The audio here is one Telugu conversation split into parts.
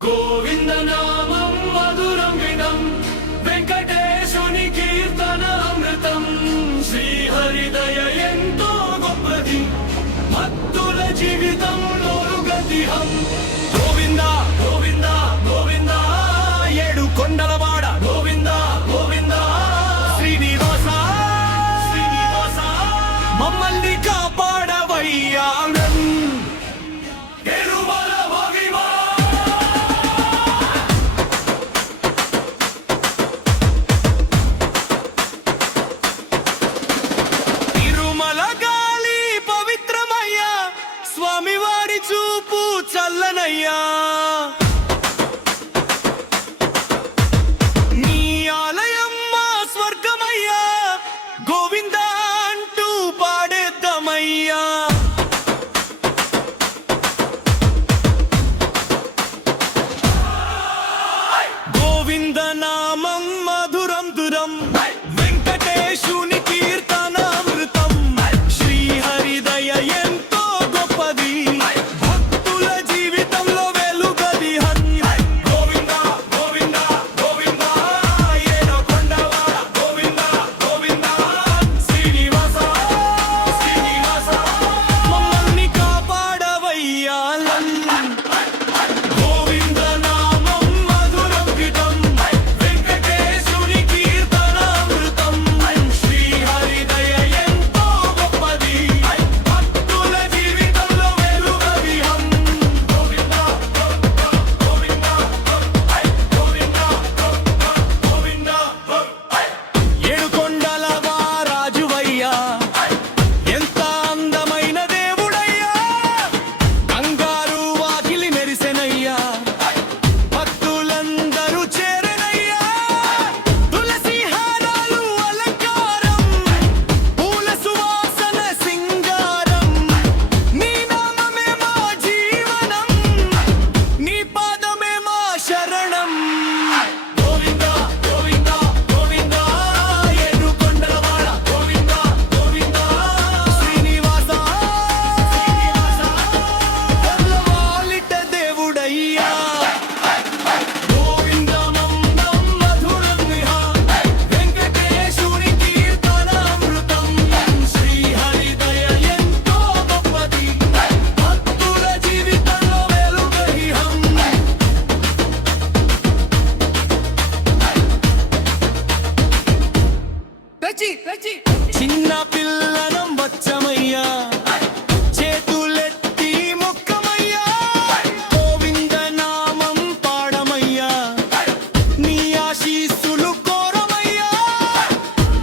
గోవింద నామం మధురం వినం వెంకటేశుని కీర్తన అమృతం శ్రీహరిదయ ఎంతో గొప్పది భక్తుల జీవితంలో గతిహం గోవింద గోవింద గోవింద ఏడు కొండలవాడ గోవింద గోవింద శ్రీనివాస శ్రీనివాస మమ్మల్ని కాపాడవయ్యా స్వామివారి చూపు చల్లనయ్యా నీ ఆలయం మా స్వర్గమయ్యా గోవింద అంటూ పాడేద్దామయ్యా గోవింద నామం మధురం దురం వెంకటేశుని కీర్తన అమృతం శ్రీహరిదయ ఎంతో గొప్పది భక్తుల జీవితంలో వెలుగది గోవింద గోవింద గోవింద ఏడో కొండవాడ గోవింద గోవింద శ్రీనివాస శ్రీనివాస మమ్మల్ని కాపాడవయ్యా గోవింద నామం మధురం గితం వెంకటేశుని కీర్తన అమృతం శ్రీహరిదయ ఎంతో గొప్పది భక్తుల జీవితంలో వెలుగది గోవింద గోవింద గోవింద గోవింద ఏడు కొండల వారాజువయ్యా ఎంత అందమైన దేవుడయ్యా కంగారు వాకిలి మెరిసెనయ్యా భక్తులందరూ చేరనయ్యా తులసి హారాలు అలంకారం పూల సువాసన సింగారం నీ నామమే మా జీవనం నీ పాదమే మా శరణం గోవింద గోవింద గోవింద ఏడు కొండలవాడ గోవింద గోవింద శ్రీనివాస శ్రీనివాస వాలిట దేవుడయ్యా గోవింద మందం మధురం విహా వెంకటేశుని కీర్తన అమృతం శ్రీహరిదయ ఎంతో గొప్పది భక్తుల జీవితంలో వెలుగహిహం చిన్న పిల్లనం వచ్చమయ్యా చేతులెత్తి మొక్కమయ్యా గోవింద నామం పాడమయ్యా నీ ఆశీస్సులు కోరమయ్యా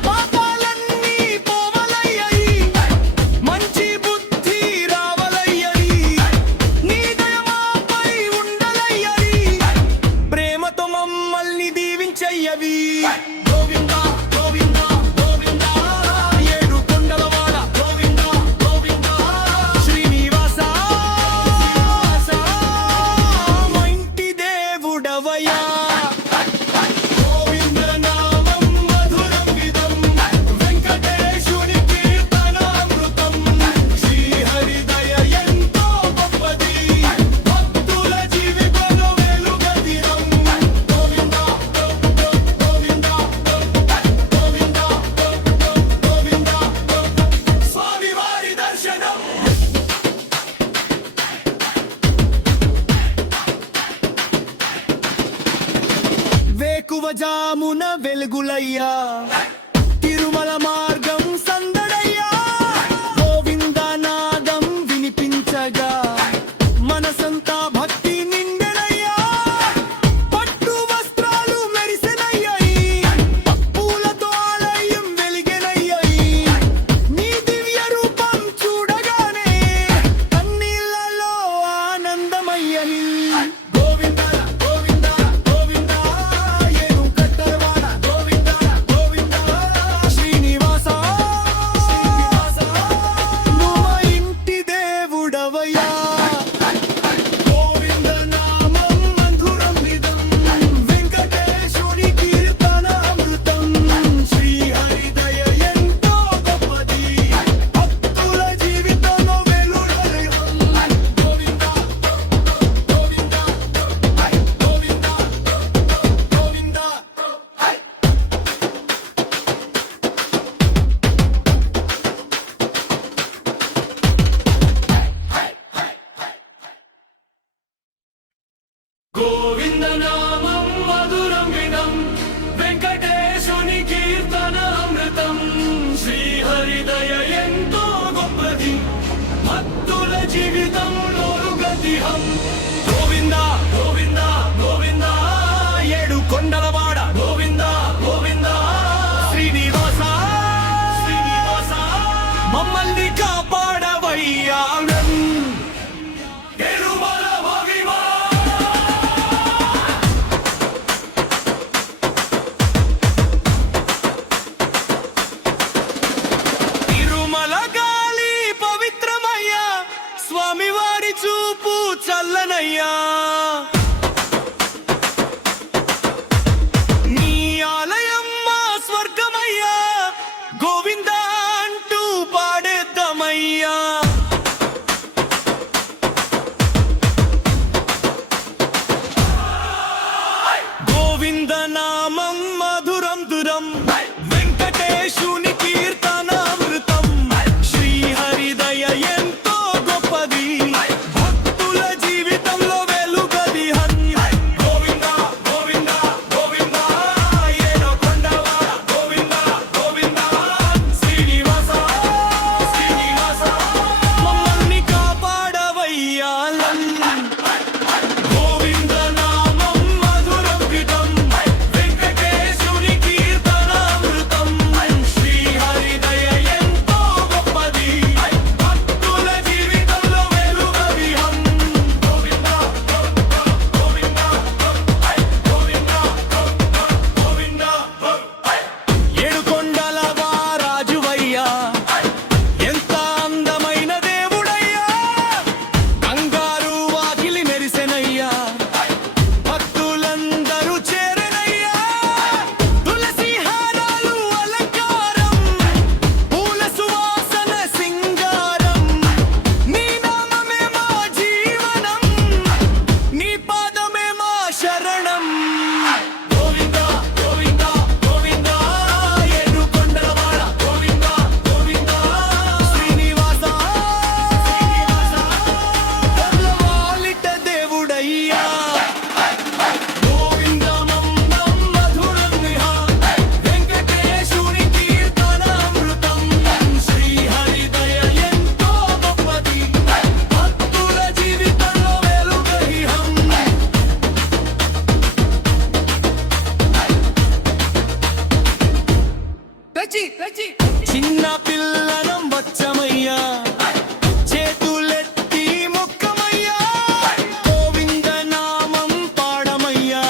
పాపాలన్నీ పోవలయ్యాయి మంచి బుద్ధి రావలయ్యది నీ దయ మాపై ఉండలయ్యది ప్రేమతో మమ్మల్ని దీవించయ్యవి గోవింద గోవింద గోవింద ఏడు కొండలవాడ గోవింద గోవింద శ్రీనివాస శ్రీనివాస మా ఇంటి దేవుడవయ్యా గోవింద నామం మధురం గితం వెంకటేశుని కీర్తన అమృతం శ్రీహరిదయ ఎంతో గొప్పది భక్తుల జీవితంలో వెలుగదిరం గోవింద గోవింద గోవింద గోవింద స్వామివారి దర్శనం వేకువజామున వెలుగులయ్యా తిరుమల మార్గం సందడయ్యా గోవింద నాదం వినిపించగా మనసంతా భక్తి నిండెనయ్యా పట్టు వస్త్రాలు మెరిసెనయ్యాయి పూలతో ఆలయం వెలిగెనయ్యాయి నీ దివ్య రూపం చూడగానే కన్నీళ్ళలో ఆనందమయ్యని గోవింద గోవింద గోవింద ఏడు కట్టలవాడ గోవింద గోవింద శ్రీనివాస గోవింద నామం మధురం వినం వెంకటేశుని కీర్తన అమృతం శ్రీహరిదయ ఎంతో గొప్పది భక్తుల జీవితంలో గతిహం గోవింద గోవింద గోవింద ఏడు కొండలవాడ గోవింద గోవింద శ్రీనివాస శ్రీనివాస మమ్మల్ని కాపాడవయ్యా స్వామివారి చూపు చల్లనయ్యా నీ ఆలయం మా స్వర్గమయ్యా గోవింద అంటూ పాడేద్దామయ్యా గోవింద నామం మధురం దురం వెంకటేశుని కీర్తన అమృతం శ్రీహరిదయ ఎంతో గొప్పది భక్తుల జీవితంలో వెలుగది గోవింద గోవింద గోవింద ఏడో కొండవాడ గోవింద గోవింద శ్రీనివాస శ్రీనివాస మమ్మల్ని కాపాడవయ్యా గోవింద నామం మధురం విధం వెంకటేశుని కీర్తన అమృతం శ్రీహరిదయ ఎంతో గొప్పది భక్తుల జీవితంలో వెలుగది గోవింద గోవింద గోవింద గోవింద ఏడు కొండల వారాజువయ్యా ఎంత అందమైన దేవుడయ్యా కంగారు వాకిలి మెరిసెనయ్యా భక్తులందరూ చేరనయ్యా తులసి హారాలు అలంకారం పూల సువాసన సింగారం నీ నామమే మా జీవనం నీ పాదమే మా శరణం గోవింద గోవింద గోవింద ఏడు కొండలవాడ గోవింద గోవింద శ్రీనివాస శ్రీనివాస వాలిట దేవుడయ్యా గోవిందమం మధురం విహా వెంకటేశుని కీర్తన అమృతం శ్రీహరిదయ ఎంతో గొప్పది భక్తుల జీవితంలో వెలుగహిహం చిన్న పిల్లనం వచ్చమయ్యా చేతులెత్తి మొక్కమయ్యా గోవింద నామం పాడమయ్యా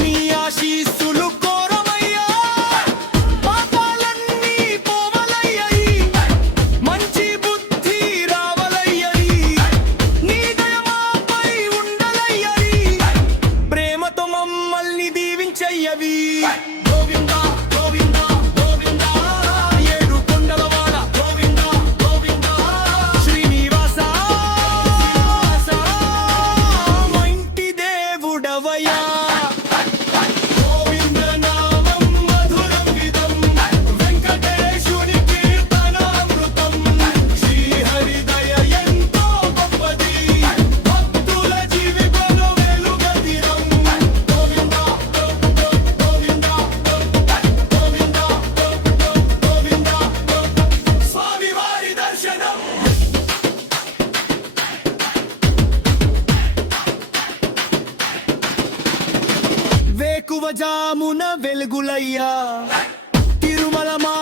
నీ ఆశీస్సులు కోరమయ్యా పాపాలన్నీ పోవలయ్యాయి మంచి బుద్ధి రావలయ్యాయి నీ దయ మాపై ఉండలయ్యాయి ప్రేమతో మమ్మల్ని దీవించయ్యవి గోవింద గోవింద గోవింద ఏడు కొండలవాడ గోవింద గోవింద శ్రీనివాస మా ఇంటి దేవుడవయ్యా గోవింద నామం మధురం విధం వెంకటేశుని కీర్తన అమృతం శ్రీహరిదయ ఎంతో గొప్పది భక్తుల జీవితంలో వెలుగదిరం గోవింద గోవింద గోవింద గోవింద స్వామివారి దర్శనం వేకువ జామున వెలుగులయ్యా తిరుమల మా